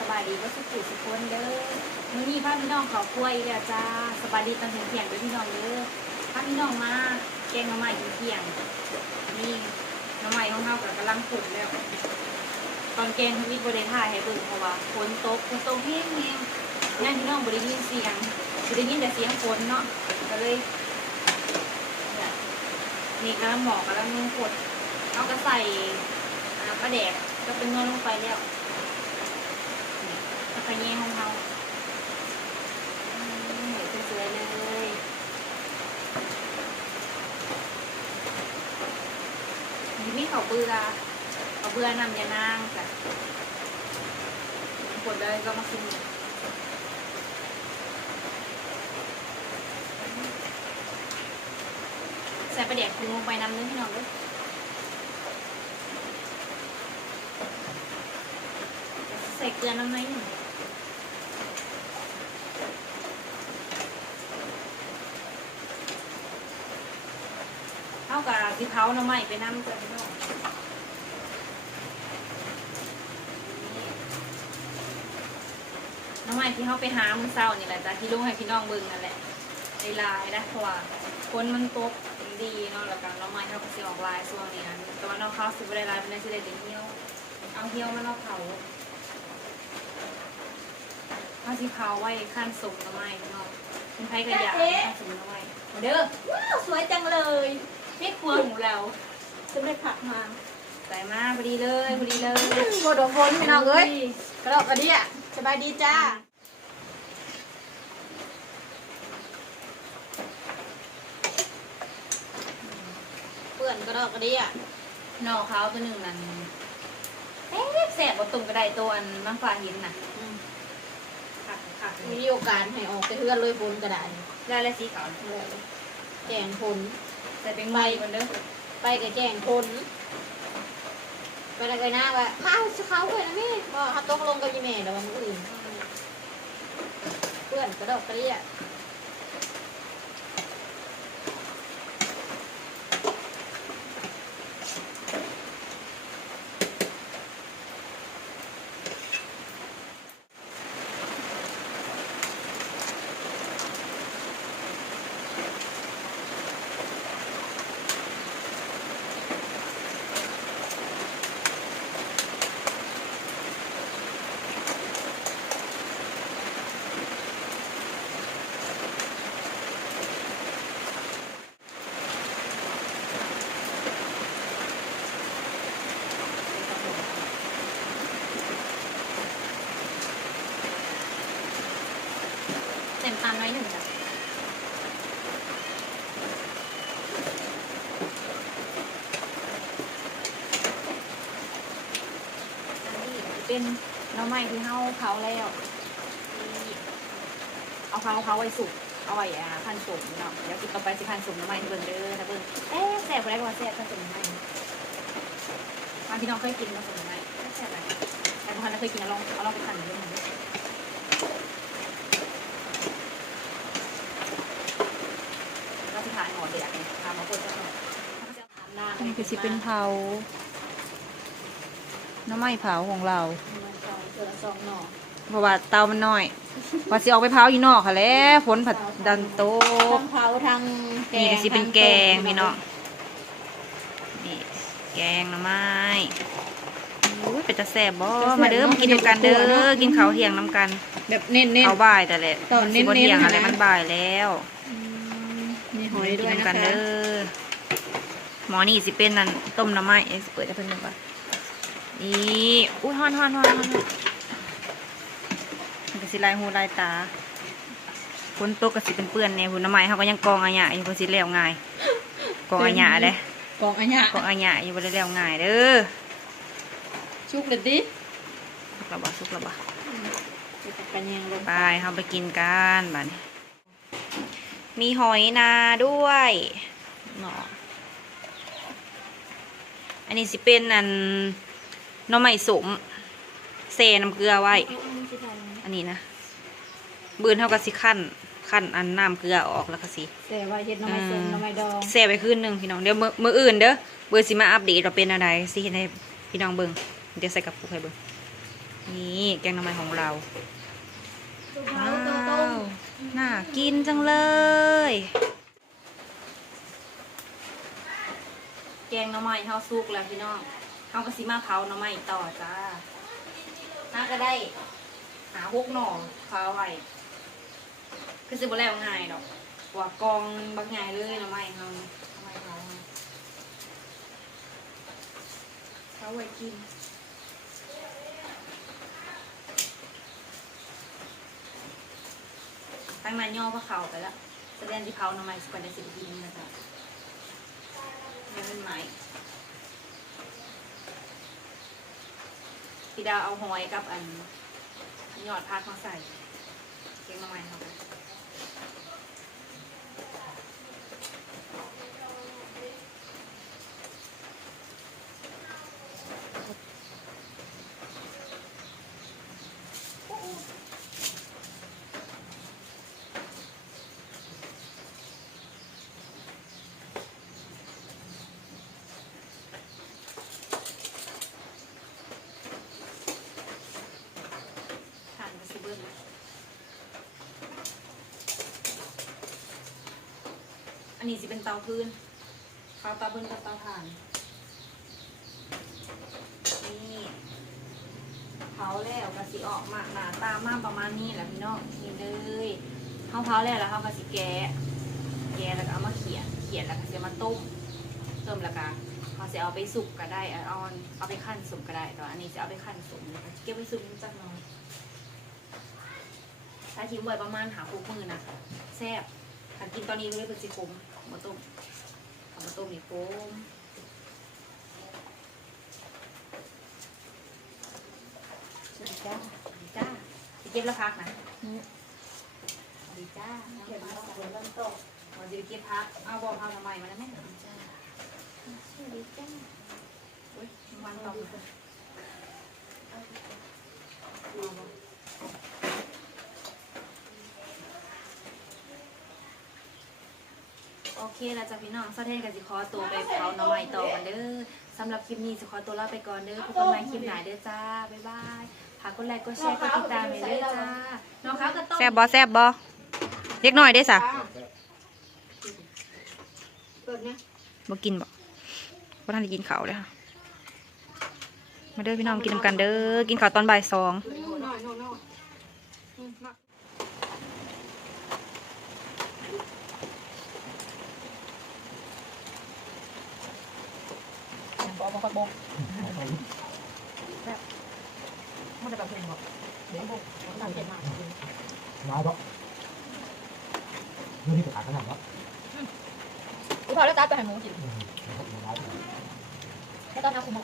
สบายดีก็สุขุสุขคนเด้อมื้อนี้พาพี่น้องเขากล้วยแล้วจ้าสบายดีตอนเที่ยงๆเด้อพี่น้องเด้อพาพี่น้องมาแกงหน่อไม้เที่ยงนี่หน่อไม้ของเฮาก็กำลังขุ่นแล้วตอนแกงทวิตบ่ได้ถ่ายให้เบิ่งเพราะว่าฝนตกแห้งๆงั้นพี่น้องบ่ได้ยินเสียงบ่ได้ยินแต่เสียงฝนเนาะก็เลยเนี่ยนี่กำลังหมอกกำลังนุ่งกดเอาก็ใส่ปลาแดกก็เป็นนวลลงไปแล้วตะไคร้ของเราสวยๆเลยนี่เขาเบื่อนำยานางจ้ะกดเลยก็มากินใส่ปลาแดกดึงลงไปน้ำนึงให้หน่อยด้วยใส่เกลือน้ำไหนหนึ่งเท่ากับที่เขาน้ำใหม่ไปน้ำเกลือพี่น้องน้ำใหม่ที่เขาไปหามื้อเช้านี่แหละจ้ะที่ลุงให้พี่น้องเบิ่งนั่นแหละลายนะเพราะว่าคนมันตกดีเนาะแล้วกันน้ำใหม่เขาก็สิออกลายส่วนนี้นะแต่ว่าน้องเขาสิบได้ลายเป็นได้สิได้เหี่ยวเอาเหี่ยวมาเนาะเผาเอาสีเผาไว้ขั้นสูงน้ำไม้เนาะเป็นไผ่กระยาขั้นสูงน้ำไม้เด้อว้าวสวยจังเลยนี่ครัวของเราจะได้ผักมาใส่มาพอดีเลยโบดฝนพี่น้องเอ้ยกระดอกกระเดี่ยสบายดีจ้าเปื่อนกระดอกกระเดี่ยนอกเขาตัวหนึ่งนั่นแสบบนตุ่มกระไดตัวอันมังฟ้าหินน่ะมีโอกาสให้ออกไปเพื่อนเลยฝนก็ได้ได้แล้วสีขาวแจงฝนใส่เป็นใบกันเด้อไปกับแจงฝนไปอะไรกันนะว่ามาเขาเพื่อนนี่ก็เขาตกลงกับยี่แม่เดี๋ยววันอื่นเพื่อนกระดกกระเดี่ยเต็มตามน้อยหนึ่งจ้ะเป็นน้ำใหม่ที่เผาแล้วเอาเผาไว้สุกเอาไว้พันสุ่มเนาะเดี๋ยวกินต่อไปสิพันสุ่มน้ำใหม่ที่เบิ่งเด้อนะเบิ่งแซ่บอะไรก็แซ่บพันสุ่มน้ำใหม่มาพี่น้องเคยกินมาสุ่มน้ำใหม่แซ่บอะไรแต่บางคนเคยกินเอาลองไปพันดูหน่อยทานหอเดียกทานมาคนจะนี่คือสิเป็นเผาน้ำไม้เผาของเราเพราะว่าเตามันน้อยว่าสิออกไปเผาอยู่นอกค่ะแล้วฝนผัดดันโตทั้งเผาทั้งแกงนี่ก็สิเป็นแกงพี่น้องนี่แกงน้ำไม้เป็นตะแซ่บบ่มาเด้อมากินน้ำกันเด้อกินข้าวเที่ยงน้ำกันแบบเน้นข้าวบ่ายแต่แหละสิบ่เที่ยงอะไรมันบ่ายแล้วมีหอยด้วยนะคะหมอนี่สิเป็นนั่นต้มน้ำไม้เปิดจะเพิ่นหนึ่งก่อนนี่อุ้ยฮ้อนมันก็สิลายหูลายตาฝนตกก็สิเป็นเปื้อนเนี่ยหุ่นน้ำไม้เขาก็ยังกองอาหยะอยู่ก็สิแล้วง่ายกองอาหยะเลยกองอาหยะอยู่บ่ได้แล้วง่ายเด้อชุบเลยดิสุกระบะกันยังลงไปเขาไปกินกันบ้านมีหอยนาด้วยเนาะอันนี้สิเป็นอันหน่อไม้สมเซน้ำเกลือไว้อันนี้นะบืนเท่ากับสิขั้นอันน้ำเกลือออกแล้วก็สิเซไว้เฮ็ดหน่อไม้สมหน่อไม้ดองเซไปคืนหนึ่งพี่น้องเดี๋ยวมื้ออื่นเด้อเบอร์สิมาอัปเดตเราเป็นอะไรสิเห็นให้พี่น้องเบิ่งเดี๋ยวใส่กับปุกให้เบิ่ง นี่แกงหน่อไม้ของเรา ตัว ว้า เผาตัวต้ม วน่ากินจังเลย แกงหน่อไม้เฮาสุกแล้วพี่น้องเฮาก็สิมาเผาหน่อไม้ต่อจ้าน่าก็ได้หาพวกหน่อเผาไว้คือสิบ่แล้วง่ายดอกว่ากองบักใหญ่เลยหน่อไม้เฮาหน่อไม้เผาไว้กินตั้งนานย่อพระเขาไปแล้วแสดงที่เผาหน่อไม้สิก่อนได้สิบกินนะจ๊ะยังเป็นไม้พี่ดาวเอาหอยกับอันยอดพักมาใส่เก็บหน่อไม้เขาไปทานกับซิเบิ้ลอันนี้สิเป็นเตาพื้นข้าวเตาพื้นกับเตาถ่านนี่เผาแล้วก็สิออกมาหน้าตามาประมาณนี้แหละพี่น้องนี่เลยเขาเผาแล้วเขาก็สิแกะแล้วก็เอามาเขียนแล้วก็สิมาต้มแล้วก็เขาจะเอาไปสุกก็ได้เอาไปขั้นสุกก็ได้แต่อันนี้จะเอาไปขั้นสุกนะคะเก็บไว้สุกนิดจักหน่อยถ้าทิ้งไว้ประมาณหาคุกมือนะแซ่บถ้ากินตอนนี้เลยเป็นสิคมมาต้มนี่โค้มดีจ้าจะเก็บแล้วพักนะดีจ้าเก็บแล้วเริ่มโตวันจะเก็บพักเอาบอกเอาทำไมมาแล้วแม่ดีจ้าดีจ้าอุ้ยวันต่อมาโอเคแล้วจ้ะพี่น้องซาเทนกับสิคอตัวไปเผาหน่อไม้ต่อกันเด้อสำหรับคลิปนี้สิคอตัวลาไปก่อนเด้อพบกันใหม่คลิปหน้าเด้อจ้าบ๊ายบายฝากกดไลค์กดแชร์กดติดตามเลยเด้อจ้าน้องเขาก็ต้อง แซ่บบ่เล็กหน่อยได้สะ เปิดนะ บ่กินบ่ท่านได้กินข้าวเลยค่ะมาเด้อพี่น้องกินนำกันเด้อกินข้าวตอนบ่าย2หน่อยบอกบอกบอกแบบมันจะแบบเพลงบอกเดี๋ยวบอกสั่งเก็บมาน้อยปะเรื่องนี้จะขายขนาดนั้น พอแล้วตาไปให้หมูกิน น้อย แล้วตอนทำคุม